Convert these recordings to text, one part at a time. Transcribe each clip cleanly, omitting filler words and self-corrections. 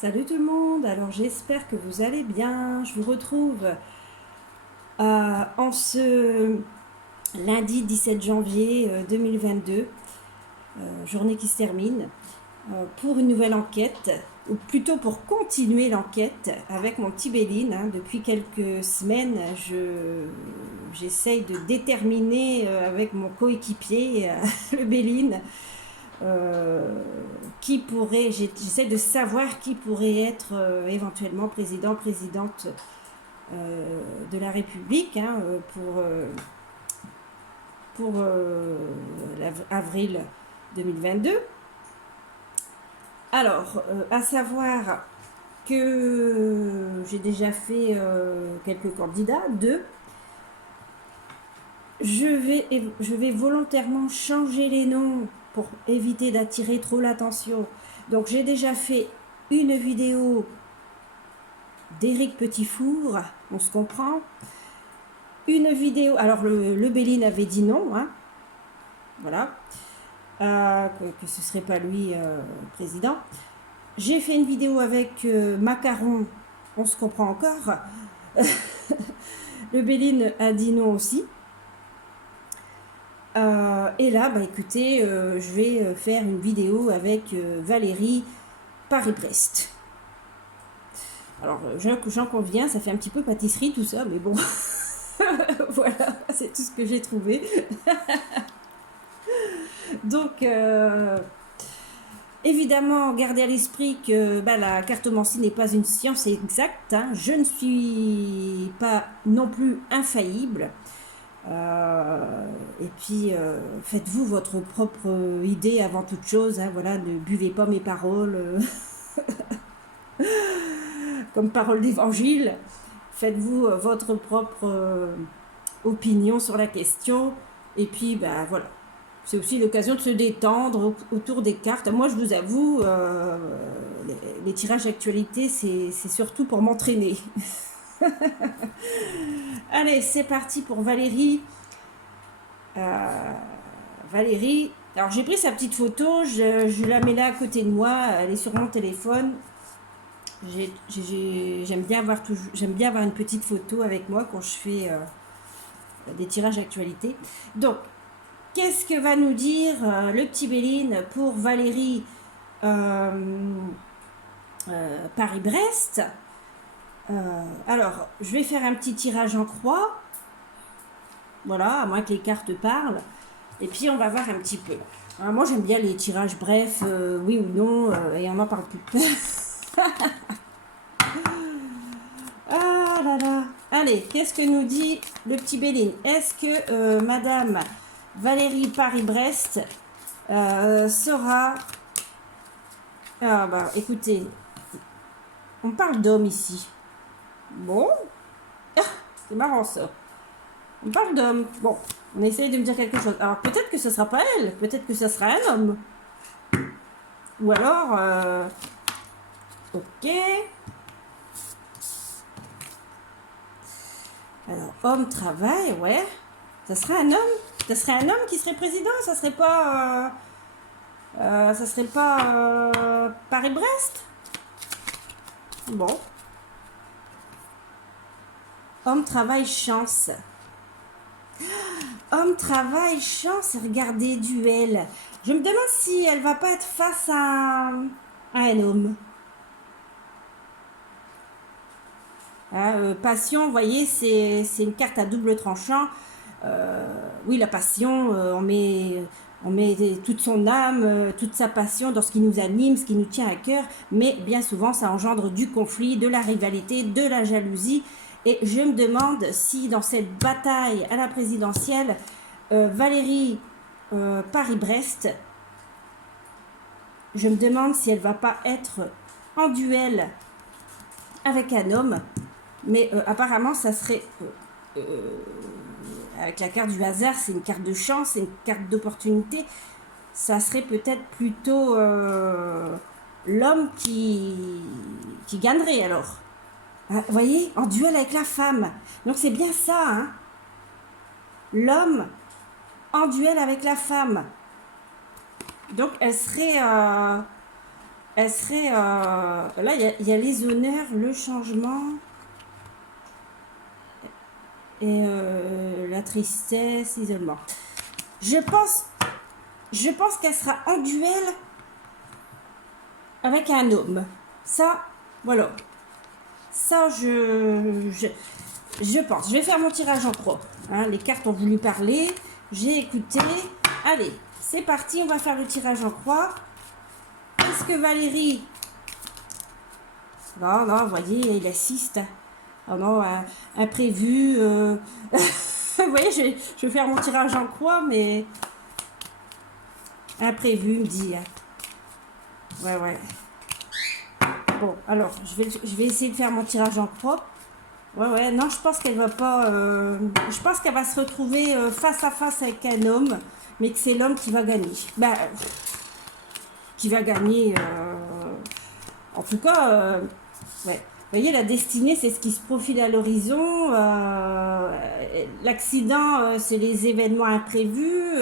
Salut tout le monde, alors j'espère que vous allez bien. Je vous retrouve en ce lundi 17 janvier 2022, journée qui se termine, pour une nouvelle enquête, ou plutôt pour continuer l'enquête avec mon petit Béline. Depuis quelques semaines, j'essaye de déterminer avec mon coéquipier, le Béline, qui pourrait, j'essaie de savoir qui pourrait être éventuellement présidente de la République pour avril 2022. Alors, à savoir que j'ai déjà fait quelques candidats, deux. Je vais volontairement changer les noms pour éviter d'attirer trop l'attention. Donc j'ai déjà fait une vidéo d'Éric Petitfour, on se comprend. Une vidéo, alors le Béline avait dit non, voilà, que ce serait pas lui président. J'ai fait une vidéo avec Macaron, on se comprend encore. Le Béline a dit non aussi. Et là, écoutez, je vais faire une vidéo avec Valérie Paris-Brest. Alors, j'en conviens, ça fait un petit peu pâtisserie tout ça, mais bon, voilà, c'est tout ce que j'ai trouvé. Donc, évidemment, gardez à l'esprit que la cartomancie n'est pas une science exacte. Je ne suis pas non plus infaillible. Et puis faites-vous votre propre idée avant toute chose, voilà, ne buvez pas mes paroles comme paroles d'évangile. Faites-vous votre propre opinion sur la question, et puis voilà, c'est aussi l'occasion de se détendre autour des cartes. Moi, je vous avoue, les tirages d'actualité, c'est surtout pour m'entraîner. Allez, c'est parti pour Valérie. Valérie, alors j'ai pris sa petite photo, je la mets là à côté de moi, elle est sur mon téléphone. J'aime bien avoir une petite photo avec moi quand je fais des tirages d'actualité. Donc, qu'est-ce que va nous dire le petit Béline pour Valérie Paris-Brest? Alors, je vais faire un petit tirage en croix. Voilà, à moins que les cartes parlent. Et puis, on va voir un petit peu. Alors, moi, j'aime bien les tirages brefs, oui ou non, et on n'en parle plus. Ah là là. Allez, qu'est-ce que nous dit le petit Béline? Est-ce que Madame Valérie Paris-Brest sera... Ah écoutez, on parle d'homme ici. Bon, c'est marrant ça. On parle d'homme. Bon, on essaye de me dire quelque chose. Alors peut-être que ce sera pas elle, peut-être que ce sera un homme. Ou alors, ok. Alors, homme, travail, ouais. Ça serait un homme? Ça serait un homme qui serait président? Ça serait pas Paris-Brest? Bon. Homme, travail, chance. Homme, travail, chance, regardez, duel. Je me demande si elle va pas être face à un homme. Passion, vous voyez, c'est une carte à double tranchant. Oui, la passion, on met toute son âme, toute sa passion dans ce qui nous anime, ce qui nous tient à cœur, mais bien souvent ça engendre du conflit, de la rivalité, de la jalousie. Et je me demande si dans cette bataille à la présidentielle, Valérie Paris-Brest, je me demande si elle va pas être en duel avec un homme, mais apparemment ça serait... avec la carte du hasard, c'est une carte de chance, c'est une carte d'opportunité. Ça serait peut-être plutôt l'homme qui gagnerait alors. Vous voyez, en duel avec la femme. Donc c'est bien ça, l'homme en duel avec la femme. Donc elle serait Elle serait... là, il y a les honneurs, le changement et la tristesse, l'isolement. Je pense qu'elle sera en duel avec un homme. Ça, voilà. Ça, je pense. Je vais faire mon tirage en croix. Hein, les cartes ont voulu parler. J'ai écouté. Allez, c'est parti. On va faire le tirage en croix. Est-ce que Valérie... Non, non, vous voyez, il assiste. Oh non, imprévu. Vous voyez, je vais faire mon tirage en croix, mais... Imprévu, me dit. Ouais, ouais. Bon, alors, je vais essayer de faire mon tirage en croix. Ouais, ouais, non, je pense qu'elle va pas... je pense qu'elle va se retrouver face à face avec un homme, mais que c'est l'homme qui va gagner. Ben, qui va gagner... en tout cas, ouais. Vous voyez, la destinée, c'est ce qui se profile à l'horizon. L'accident, c'est les événements imprévus.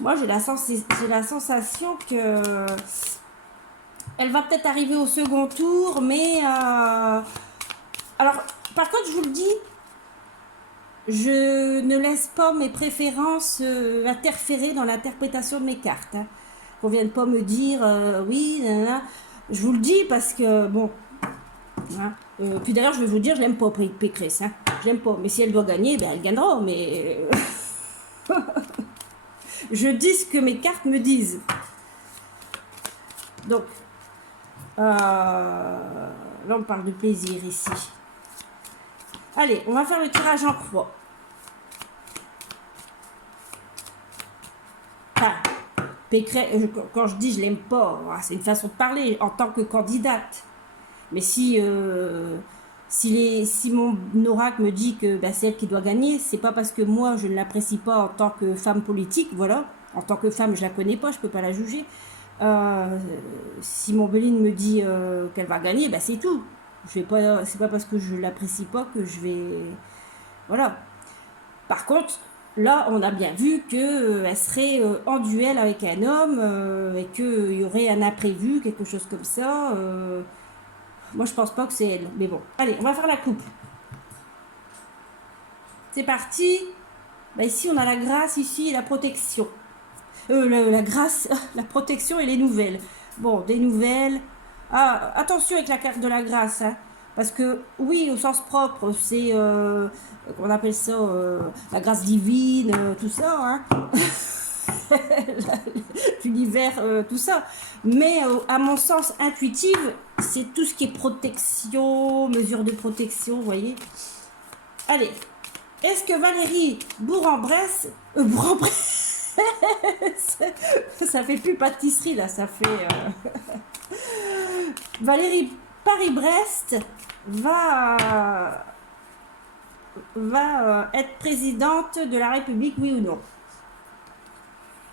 Moi, j'ai la sensation que... elle va peut-être arriver au second tour, mais... alors, par contre, je vous le dis, je ne laisse pas mes préférences interférer dans l'interprétation de mes cartes. Hein. Qu'on vienne pas me dire, oui, nanana. Je vous le dis parce que, bon... Hein, puis d'ailleurs, je vais vous dire, je l'aime pas, Pécresse. Hein. Je l'aime pas. Mais si elle doit gagner, ben, elle gagnera. Mais... je dis ce que mes cartes me disent. Donc... là, on parle de plaisir ici. Allez, on va faire le tirage en croix. Enfin, Pécresse, quand je dis je l'aime pas, c'est une façon de parler en tant que candidate. Mais si mon oracle me dit que ben, c'est elle qui doit gagner, c'est pas parce que moi je ne l'apprécie pas en tant que femme politique, voilà. En tant que femme, je la connais pas, je peux pas la juger. Si mon Béline me dit qu'elle va gagner, ben c'est tout. Je vais pas, c'est pas parce que je l'apprécie pas que je vais, voilà. Par contre, là, on a bien vu que elle serait en duel avec un homme et qu'il y aurait un imprévu, quelque chose comme ça. Moi, je pense pas que c'est elle. Mais bon, allez, on va faire la coupe. C'est parti. Ben, ici, on a la grâce, ici, la protection. La grâce, la protection et les nouvelles. Bon, des nouvelles. Ah, attention avec la carte de la grâce, hein, parce que oui, au sens propre, c'est, on appelle ça la grâce divine, tout ça, hein. L'univers, tout ça. Mais à mon sens intuitif, c'est tout ce qui est protection, mesure de protection, vous voyez. Allez, est-ce que Valérie Bourg-en-Bresse, ça fait plus pâtisserie là, ça fait Valérie Paris-Brest va être présidente de la République, oui ou non?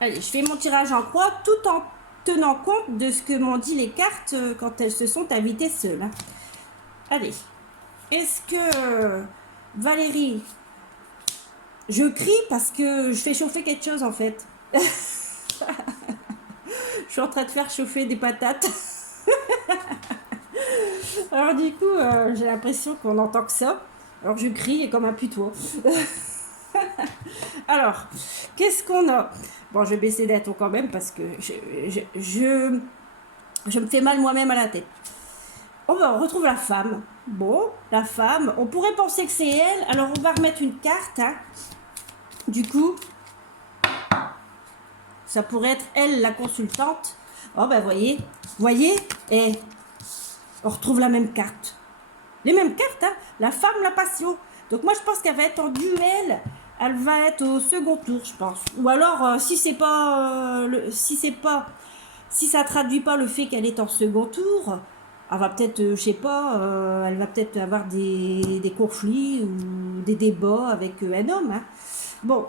Allez, je fais mon tirage en croix tout en tenant compte de ce que m'ont dit les cartes quand elles se sont invitées seules. Hein. Allez, est-ce que Valérie... Je crie parce que je fais chauffer quelque chose en fait. Je suis en train de faire chauffer des patates. Alors du coup, j'ai l'impression qu'on entend que ça. Alors je crie comme un putois. Alors, qu'est-ce qu'on a? Bon, je vais baisser d'un ton quand même parce que je me fais mal moi-même à la tête. On retrouve la femme. Bon, la femme, on pourrait penser que c'est elle. Alors on va remettre une carte. Hein. Du coup, ça pourrait être elle, la consultante. Oh ben voyez, et on retrouve la même carte. Les mêmes cartes, hein. La femme, la passion. Donc moi je pense qu'elle va être en duel. Elle va être au second tour, je pense. Ou alors, si ça traduit pas le fait qu'elle est en second tour, elle va peut-être, je sais pas, elle va peut-être avoir des conflits ou des débats avec un homme. Hein. Bon.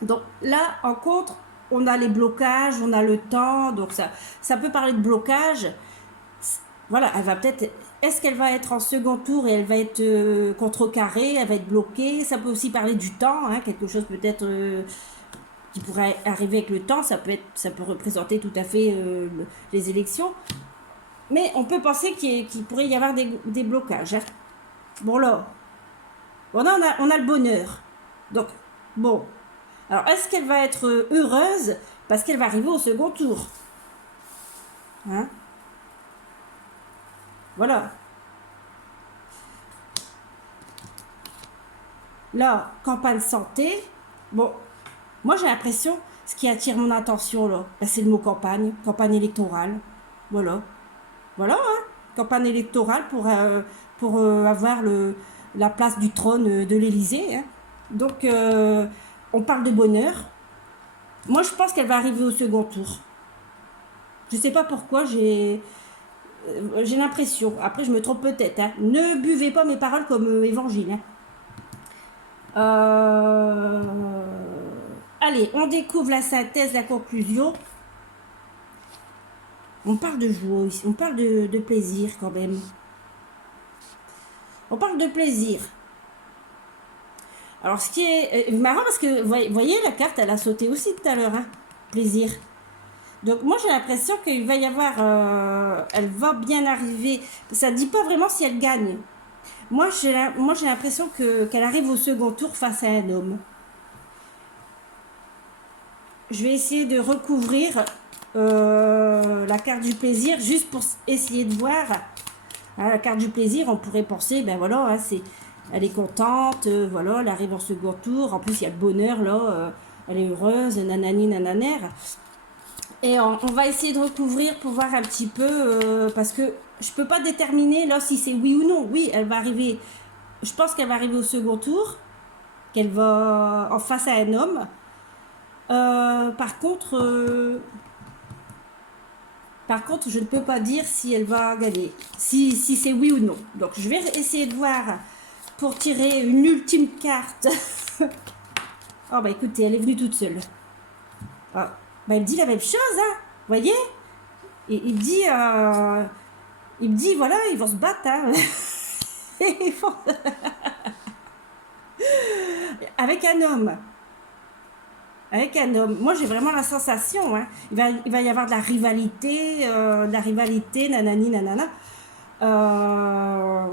Donc là, en contre, on a les blocages, on a le temps, donc ça peut parler de blocage. Voilà, elle va peut-être... Est-ce qu'elle va être en second tour et elle va être contrecarrée, elle va être bloquée? Ça peut aussi parler du temps, hein, quelque chose peut-être qui pourrait arriver avec le temps. Ça peut représenter tout à fait les élections. Mais on peut penser qu'il pourrait y avoir des blocages. Hein. Bon là, on a le bonheur. Donc, bon. Alors, est-ce qu'elle va être heureuse parce qu'elle va arriver au second tour? Hein? Voilà. Là, campagne santé. Bon, moi j'ai l'impression, ce qui attire mon attention là, c'est le mot campagne, campagne électorale. Voilà. Voilà, hein, campagne électorale pour avoir la place du trône de l'Élysée. Hein. Donc, on parle de bonheur. Moi, je pense qu'elle va arriver au second tour. Je ne sais pas pourquoi, j'ai l'impression. Après, je me trompe peut-être. Hein. Ne buvez pas mes paroles comme évangile. Hein. Allez, on découvre la synthèse, la conclusion. On parle de joie, on parle de plaisir quand même. On parle de plaisir. Alors, ce qui est marrant, parce que, vous voyez, la carte, elle a sauté aussi tout à l'heure. Hein, plaisir. Donc, moi, j'ai l'impression qu'il va y avoir... elle va bien arriver. Ça ne dit pas vraiment si elle gagne. Moi, j'ai l'impression qu'elle arrive au second tour face à un homme. Je vais essayer de recouvrir la carte du plaisir, juste pour essayer de voir. Hein, la carte du plaisir, on pourrait penser, ben voilà, hein, elle est contente, voilà, elle arrive en second tour. En plus, il y a le bonheur, là, elle est heureuse, nanani, nananère. Et on va essayer de recouvrir pour voir un petit peu, parce que je peux pas déterminer là si c'est oui ou non. Oui, elle va arriver, je pense qu'elle va arriver au second tour, qu'elle va en face à un homme. Par contre, je ne peux pas dire si elle va gagner, si c'est oui ou non. Donc, je vais essayer de voir pour tirer une ultime carte. Oh, bah écoutez, elle est venue toute seule. Ah, bah, elle dit la même chose, hein, vous voyez? Et il me dit, voilà, ils vont se battre, hein. Avec un homme. Avec un homme. Moi, j'ai vraiment la sensation, hein. Il va y avoir de la rivalité, nanani, nanana.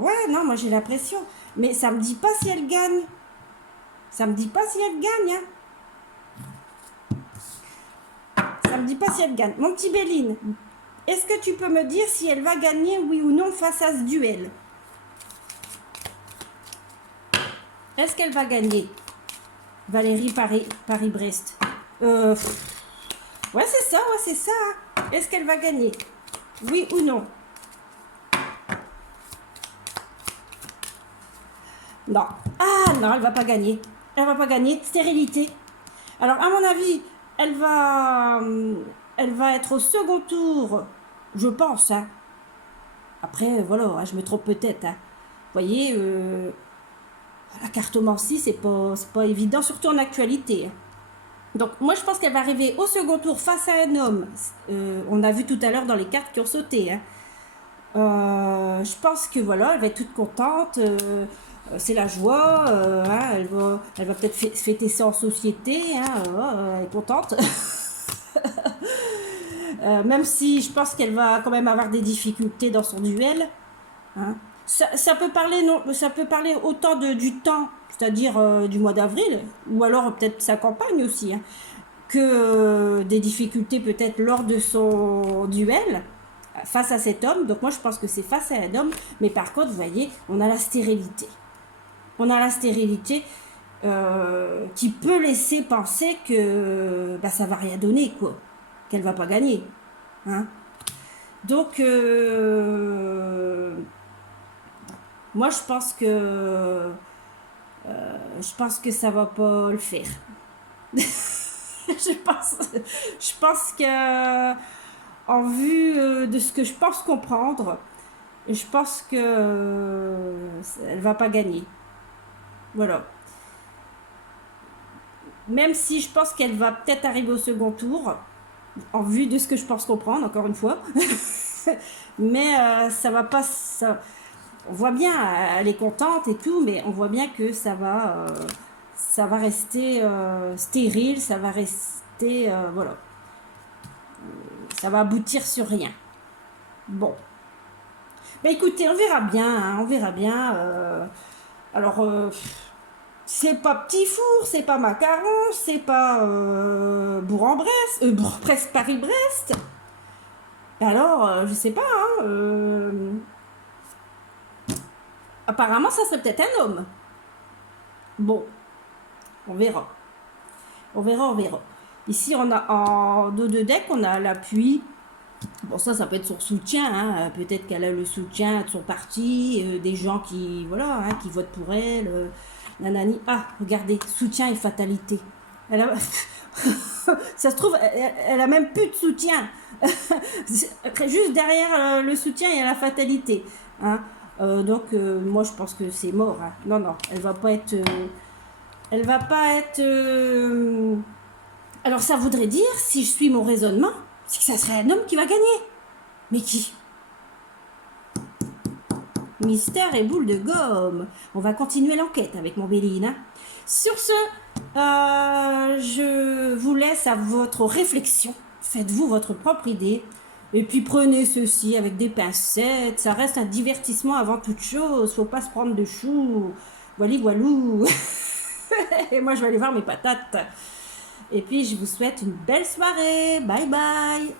Ouais, non, moi, j'ai l'impression. Mais ça me dit pas si elle gagne. Ça me dit pas si elle gagne, hein. Ça me dit pas si elle gagne. Mon petit Béline, est-ce que tu peux me dire si elle va gagner, oui ou non, face à ce duel? Est-ce qu'elle va gagner? Valérie Paris-Brest. Ouais, c'est ça, ouais, c'est ça. Est-ce qu'elle va gagner? Oui ou non? Non. Ah non, elle va pas gagner. Elle va pas gagner. Stérilité. Alors, à mon avis, elle va être au second tour, je pense. Hein. Après, voilà, je me trompe peut-être. Hein. Vous voyez, la cartomancie, c'est pas évident, surtout en actualité. Hein. Donc, moi, je pense qu'elle va arriver au second tour face à un homme. On a vu tout à l'heure dans les cartes qui ont sauté. Hein. Je pense que voilà, elle va être toute contente. C'est la joie. Hein, elle va peut-être fêter ça en société. Hein, elle est contente. Même si je pense qu'elle va quand même avoir des difficultés dans son duel. Hein. Ça peut parler autant du temps, c'est-à-dire du mois d'avril, ou alors peut-être sa campagne aussi, hein, que des difficultés peut-être lors de son duel face à cet homme. Donc moi je pense que c'est face à un homme, mais par contre vous voyez, on a la stérilité. On a la stérilité qui peut laisser penser que bah, ça va rien donner, quoi, qu'elle va pas gagner. Hein. Donc moi, je pense que ça va pas le faire. je pense que, en vue de ce que je pense comprendre, je pense que elle va pas gagner. Voilà. Même si je pense qu'elle va peut-être arriver au second tour, en vue de ce que je pense comprendre, encore une fois. Mais ça va pas... Ça, on voit bien, elle est contente et tout, mais on voit bien que ça va ça va rester stérile, ça va rester, voilà, ça va aboutir sur rien. Bon. Ben écoutez, on verra bien, hein, on verra bien. Alors, c'est pas petit four, c'est pas macaron, c'est pas Bourg-en-Bresse, Brest, Paris-Brest. Alors, je sais pas, hein, apparemment, ça serait peut-être un homme. Bon, on verra. On verra, on verra. Ici, on a en dos de deck, on a l'appui. Bon, ça peut être son soutien. Hein. Peut-être qu'elle a le soutien de son parti, des gens qui, voilà, hein, qui votent pour elle. Nanani. Ah, regardez, soutien et fatalité. Elle a... ça se trouve, elle a même plus de soutien. Juste derrière le soutien, il y a la fatalité. Hein. Donc, moi, je pense que c'est mort. Hein. Non, non, elle va pas être... elle va pas être... Alors, ça voudrait dire, si je suis mon raisonnement, c'est que ça serait un homme qui va gagner. Mais qui? Mystère et boule de gomme. On va continuer l'enquête avec mon Béline. Hein. Sur ce, je vous laisse à votre réflexion. Faites-vous votre propre idée. Et puis prenez ceci avec des pincettes. Ça reste un divertissement avant toute chose. Faut pas se prendre de chou. Voilà, voilou. Et moi, je vais aller voir mes patates. Et puis, je vous souhaite une belle soirée. Bye bye.